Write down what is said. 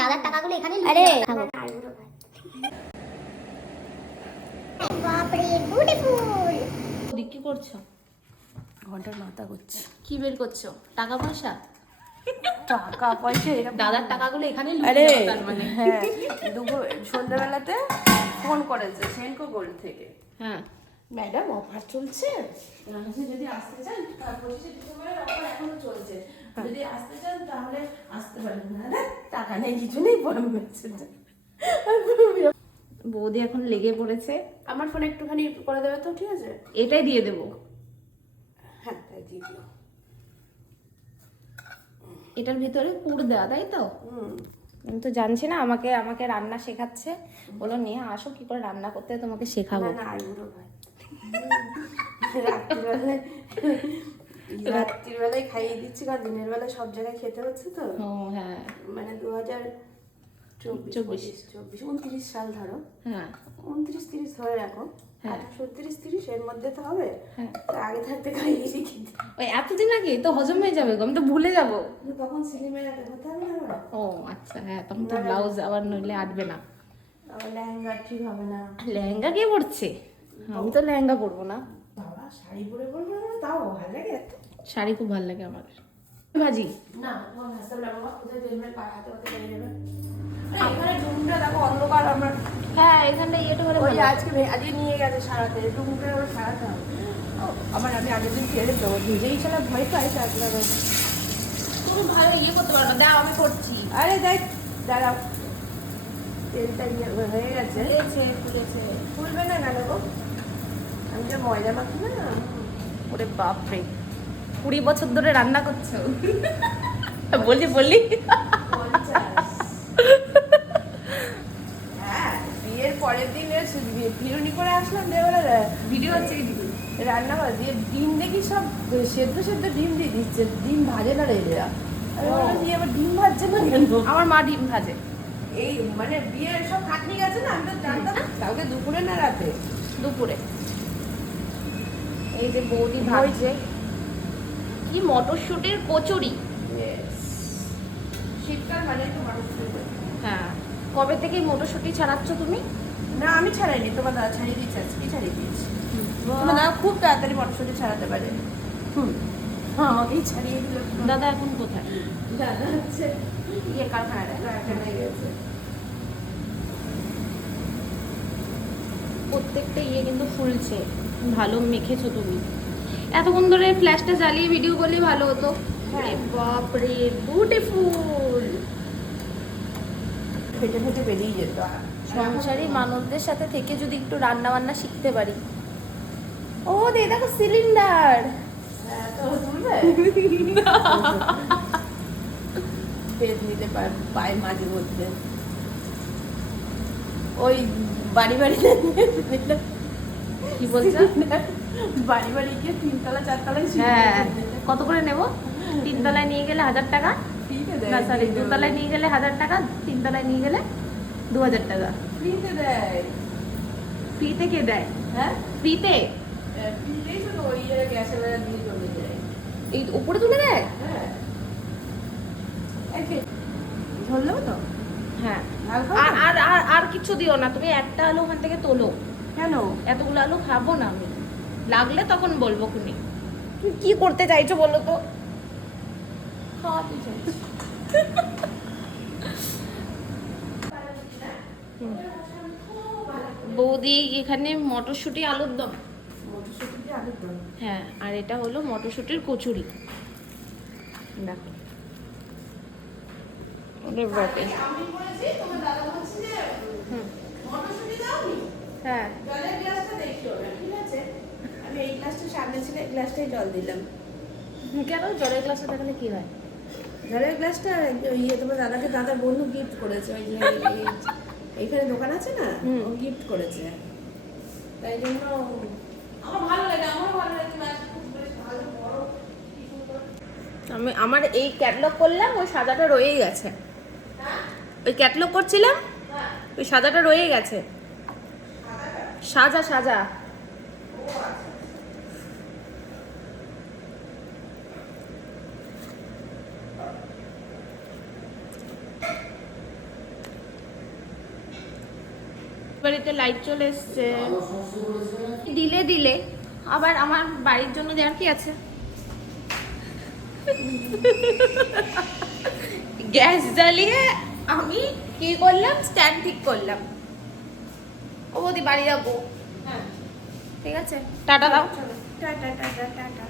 দাদার টাকাগুলো এখানে আরে বাপরে বিউটিফুল। কি করছো? ঘন্টার মাথা করছে। কি বের করছো? টাকা পয়সা? টাকা পয়সা দাদার টাকাগুলো এখানে আরে তার মানে হ্যাঁ, দুপুর সন্ধ্যাবেলাতে ফোন করেছে সেনকো গোল্ড থেকে। হ্যাঁ, ম্যাডাম অফার চলছে, যদি আসতে চান তারপরে ডিসেম্বরের অফার এখনো চলছে, যদি আসতে চান তাহলে আসতে পারেন। না টাকা নেই, কিছু নেই, পরে মেসেজ। বৌদি এখন লেগে পড়েছে। আমার ফোন একটুখানি করে দেবে তো? ঠিক আছে, এটাই দিয়ে দেবো। হ্যাঁ তাই দিয়ে দিও। এটার ভিতরে পুর দেওয়া, তাই তো? আমি তো জানছি না, আমাকে আমাকে রান্না শেখাচ্ছে। বলো নিয়ে আসো, কি করে রান্না করতে হয় তোমাকে শেখাবো। না আইবুড়ো ভাই, রাত্রিবেলায় খাইয়ে দিচ্ছি, কারণ দিনের বেলা সব জায়গায় খেতে হচ্ছে তো। ও হ্যাঁ, মানে 2024-29 সাল ধরো, হ্যাঁ 29-30 ধরে রাখো, 28-29-30 এর মধ্যে তো হবে। হ্যাঁ, আগে থাকতে খাইয়ে রেখে দিই, ওই এতদিন আগে তো হজম হয়ে যাবে গো, আমি তো ভুলে যাবো। তখন সিনেমায় হতে হবে না আমার। ও আচ্ছা, হ্যাঁ তখন তো ব্লাউজ আবার নইলে আটবে না। আমার লেহেঙ্গা ঠিক হবে না। লেহেঙ্গা কে পড়ছে? আমি তো লেহেঙ্গা পরবো না। বাবা শাড়ি পরে বলবো না, তাও ভালো লাগে এত। শাড়ি খুব ভালো লাগে আমার। ভাজি না তোমার হাসতে হবে, বাবা কোথায় বেরবে, পায়ে হাতে হাতে বেরিয়ে যাবে। এখানে রুমটা দেখো অন্ধকার, আমার হ্যাঁ এখানটা ইয়েটা হলে ওই ভালো। আজকে নিয়ে গেছে সারাতে, রুমটা ওরা সারাতে হবে। আমার আমি আগের দিন ফেলে দেবো, নিজেই ছাড়া ভয় পাই তারপরে। তুমি ভালো ইয়ে করতে পারো না, দাও আমি করছি। আরে দেখ দাঁড়াও, তেলটা ইয়ে হয়ে গেছে, খুলেছে। খুলবে না কেন গো? আমি যে ময়দা মাখি না। ওরে বাপরে, 20 বছর ধরে রান্না করছো। বলি হ্যাঁ, বিয়ের পরের দিন ফিরুনি করে আসলাম দেওয়ালে, ভিডিও হচ্ছে কি দিদি? রান্না করে দিয়ে ডিম দেখি সব সেদ্ধ সেদ্ধ ডিম দিয়ে দিচ্ছে, ডিম ভাজে না রেলেরা। আমি বললাম দিয়ে আবার ডিম ভাজছে না কেন? আমার মা ডিম ভাজে। এই মানে বিয়ের সব খাটনি গেছে না, আমি তো জানতাম কালকে দুপুরে না রাতে। দুপুরে এই যে বৌদি ভাজছে কি মটরশুটির কচুরি। শীতকাল মানে তো মটরশুঁটি। হ্যাঁ, কবে থেকে এই মটরশুটি ছাড়াচ্ছ তুমি? না আমি ছাড়াইনি, তোমার দাদা ছাড়িয়ে দিচ্ছে, আজকে ছাড়িয়ে দিয়েছি। তোমার দাদা খুব তাড়াতাড়ি মটরশুঁটি ছাড়াতে পারে। আমাকেই ছাড়িয়ে দিল। দাদা এখন কোথায়? দাদা হচ্ছে ইয়ে কারখানায় গেছে। প্রত্যেকটা ইয়ে কিন্তু ফুলছে, ভালো মেখেছো তুমি। এতক্ষণ ধরে ফ্ল্যাশটা জ্বালিয়ে ভিডিও করলে ভালো হতো। হ্যাঁ। বাপরে বিউটিফুল। ফেটে ফেটে বেরিয়ে যেত। সংসারী মানুষদের সাথে থেকে যদি একটু রান্না বান্না শিখতে পারি। ও দে দেখো সিলিন্ডার। হ্যাঁ তো তুলবে পেট নিতে পায় মাঝে মধ্যে, ওই বাড়ি কি বলছো? বাড়ি গিয়ে 3তলা 4তলায় হ্যাঁ, কত করে নেব? 3 তলায় নিয়ে গেলে 1000 টাকা, ফ্রিতে না দেয়। সরি 2 তলায় নিয়ে গেলে 1000 টাকা, 3 তলায় নিয়ে গেলে 2000 টাকা। ফ্রিতে দেয়। ফ্রিতে কে দেয়? হ্যাঁ ফ্রিতে? ফ্রিতেই তো ওই গ্যাসের বেলা দিয়ে চলে যায়। এই উপরে তুলে দেয়? হ্যাঁ ঝোল দেবো তো? হ্যাঁ। ঝাল খাও আর তো? আর আর আর কিছু দিও না, তুমি একটা আলু ওখান থেকে তোলো। কেন? এতগুলো আলু খাবো না আমি, লাগলে তখন বলবো খুনি। তুমি কি করতে চাইছো বলো তো? খাওয়াতে চাইছি। বৌদি এখানে মটরশুঁটি আলুর দম। মটরশুঁটি দিয়ে আলুর দম। হ্যাঁ, আর এটা হলো মটরশুঁটির কচুরি। দেখো ওরে বাপরে। আমি বলেছি তোমার দাদা বলছে যে মটরশুঁটি দাওনি, হ্যাঁ জলের গ্লাসটা দেখিও না, ঠিক আছে? আমি এই গ্লাসটা সামনে ছিল, এই গ্লাসটাই জল দিলাম। কেন জলের গ্লাসে দেখালে কি হয়? জলের গ্লাসটা ইয়ে তোমার দাদাকে দাদার বন্ধু গিফট করেছে, ওই যে এইখানে দোকান আছে না, ও গিফট করেছে, তাই জন্য আমার ভালো লাগে, আমারও ভালো লাগে। খুব বেশ ভালো বড় কি সুন্দর। আমি আমার এই ক্যাটলগ করলাম, ওই সাদাটা রয়েই গেছে। ওই ক্যাটলগ করছিলাম, ওই সাদাটা রয়েই গেছে। সাজা বাড়িতে লাইট চলে এসছে দিলে দিলে আবার আমার বাড়ির জন্য দেওয়ার কি আছে গ্যাস জ্বালিয়ে আমি কি করলাম স্ট্যান্ড ঠিক করলাম ও বৌদি বাড়ি যাবো হ্যাঁ ঠিক আছে টাটা দাও টাটা টাটা টাটা